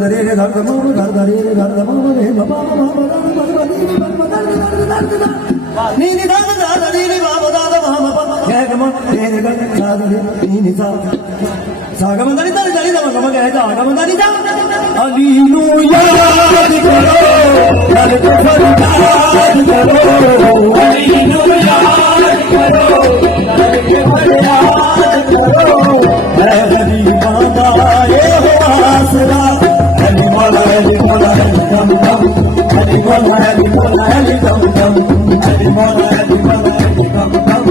दरे रे धर दम धर दरे रे धर दम रे बाबा नी नी दा दा दा नी नी बाबा दा दा बाबा जय गम रे रे गा दा रे नी नी सा सा गम दा नी दा नी दा गम गा दा गम दा नी दा हालेलुया करो हर को फरियाद करो हालेलुया करो हर के फरियाद करो हरि बाबा ये हो आसरा हरि बोला हरि बोला हरि दम दम हरि बोला हरि बोला हरि दम दम हरि बोला हरि बोला हरि दम दम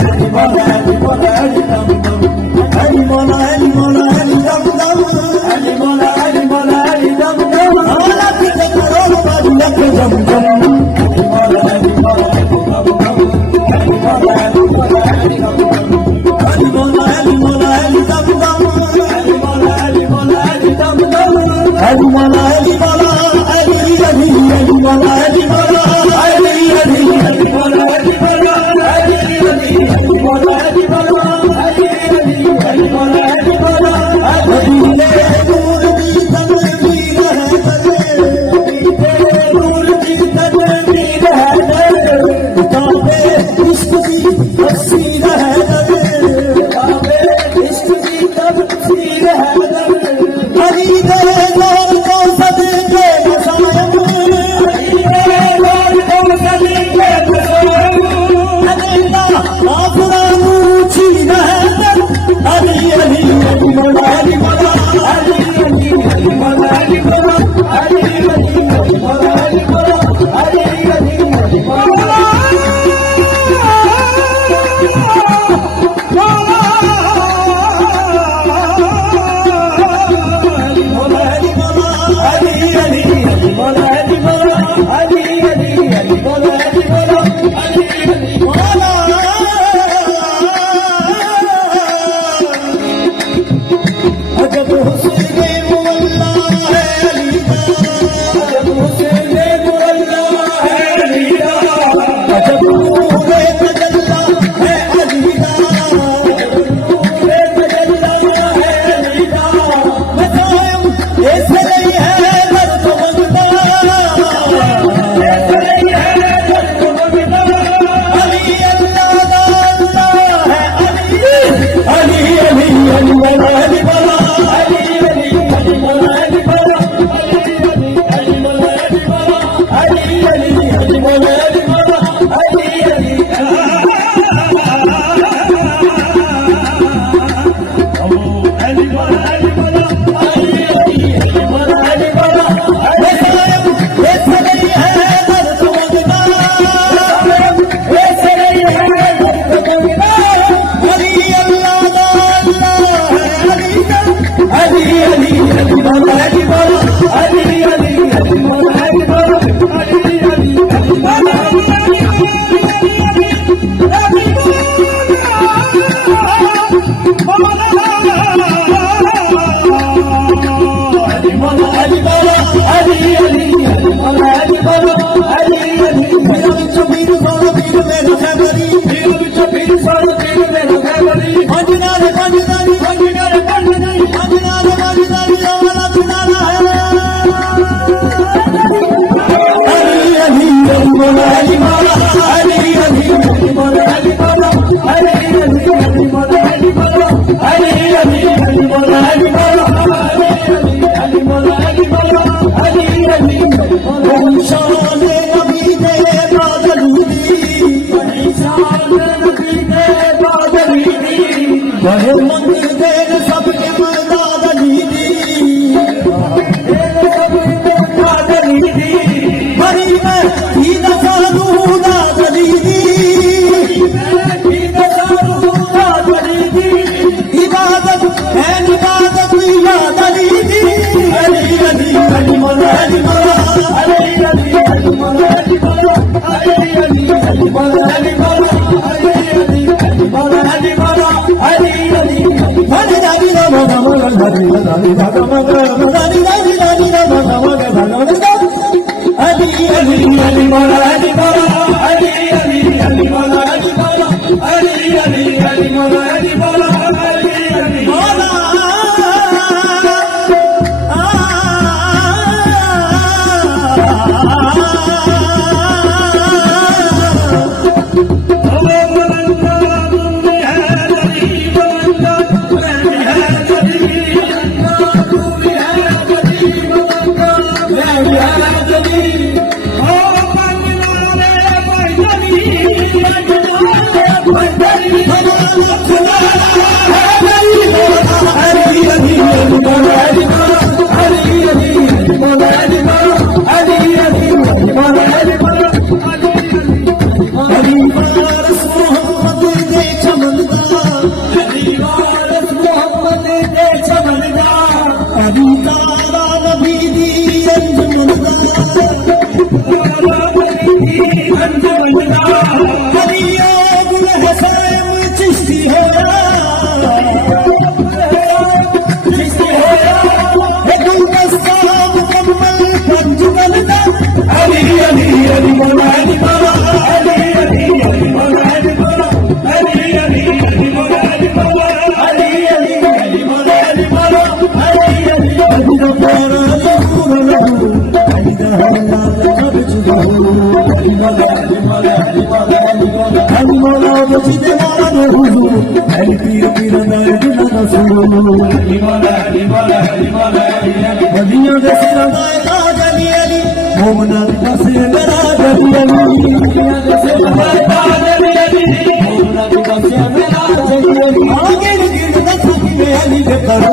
हरि बोला हरि बोला हरि दम दम हरि बोला हरि बोला हरि दम दम हरि बोला हरि बोला हरि दम दम होला पिट करो बाबू लग दम दम हरि बोला हरि बोला हरि दम दम हरि बोला हरि बोला हरि दम दम हरि बोला हरि बोला हरि दम दम हरि बोला हरि बोला हरि दम दम हरि बोला हरि बोला हरि हरि हरि बोला हरि बोला हरि हरि हरि बोला हरि बोला हरि हरि हरि बोला हरि बोला हरि हरि हरि बोला हरि बोला हरि ले दूर दी तन की रह तने तेरे दूर दी तन की रह तने ताबे इश्क की हंसी रह तने ताबे इश्क की हंसी रह तने हरि दे लोग को सदके बसाएं हरि दे लोग को सदके बसाएं अनेका आफरा मूछी रह तने हरि हरि हरि बोला हरि बोला हरि हरि हरि बोला हरि बोला हरि हरि हरि बोला हरि बोला हरि हरि हरि बोला अजब हुस्न मुअल्ला है अली दा अजब हुस्न मुअल्ला है अली दा अजब नूरे तजल्ला है अली दा अजब नूरे तजल्ला है अली दा मसायम ऐसे नहीं है दर्द मंगता ऐसे नहीं है दर्द मंगता अली अल्लाह दा अल्लाह है अली अली अली अली अली बोला हरि हरि हरि बोला हरि बोला हरि हरि हरि बोला हरि बोला हरि हरि हरि बोला हरि बोला हरि हरि हरि बोला हरि बोला हरि हरि हरि बोला हरि बोला ऐसे नहीं है दर्द मंगता ऐसे नहीं है दर्द मंगता हरि अल्लाह दा अल्लाह है हरि हरि हरि बोला हरि बोला हरि हरि हरि बोला हरि बोला हरि हरि हरि बोला हरि बोला हरि बोला हरि हरि हरि बोला हरि बोला हरि हरि मेरा बिचो पीर सोनो पीर मेरा खैबरी मेरा बिचो पीर सोनो पीर मेरा खैबरी भजना रे भजना रे भजना रे भजना रे भजना रे भजना रे वाला सुनाना है हरि हरि हरि बोला हरि बोला हरि हरि हरि बोला हरि बोला हरि हरि हरि बोला हरि बोला हरि हरि हरि बोला हरि बोला हरि हरि हरि बोला हरि बोला हरि हरि हरि बोला शान नबी दे बादलूदी शान नबी दे बादलूदी बड़े मंदिर दे सबके मदद दी सबके मदद दी हरि में ही दसारू दाद दी इबादत है इबादत याद दी हरि हरि हरि बोला हरि बोला हरि हरि हरि बोला हरि बोला हरि हरि हरि बोला हरि बोला हरि हरि हरि बोला हरि बोला हरि हरि हरि हरि नम नम हरि हरि नम हरि हरि हरि नम नम हरि हरि हरि बोला हरि बोला हरि हरि हरि बोला हरि बोला हरि हरि हरि बोला हरि बोला हरि हरि बोला अभी तारा नबी दी हरिया गुल हसैम चिश्ती होया गुलदस्ता मुकम्मल पंज बनदा अली अली अली मौला अली मौला अली अली अली मौला अली मौला अली अली अली मौला अली मौला अली अली अली मौला अली मौला अली अली अली मौला अली दहला कब जुदा अली मौला अली मौला अली मौला अली मौला अली मौला मस्जिद मानो अली पीर पीर दर्द ना सुनो अली मौला अली मौला अली मौला अली अली बदियों दे सिरमाए ताज अली अली मोमना बसे मेरा अली अली बदियों दे सिरमाए ताज अली अली मोमना बसे मेरा अली अली आगे गिर दस में अली के करो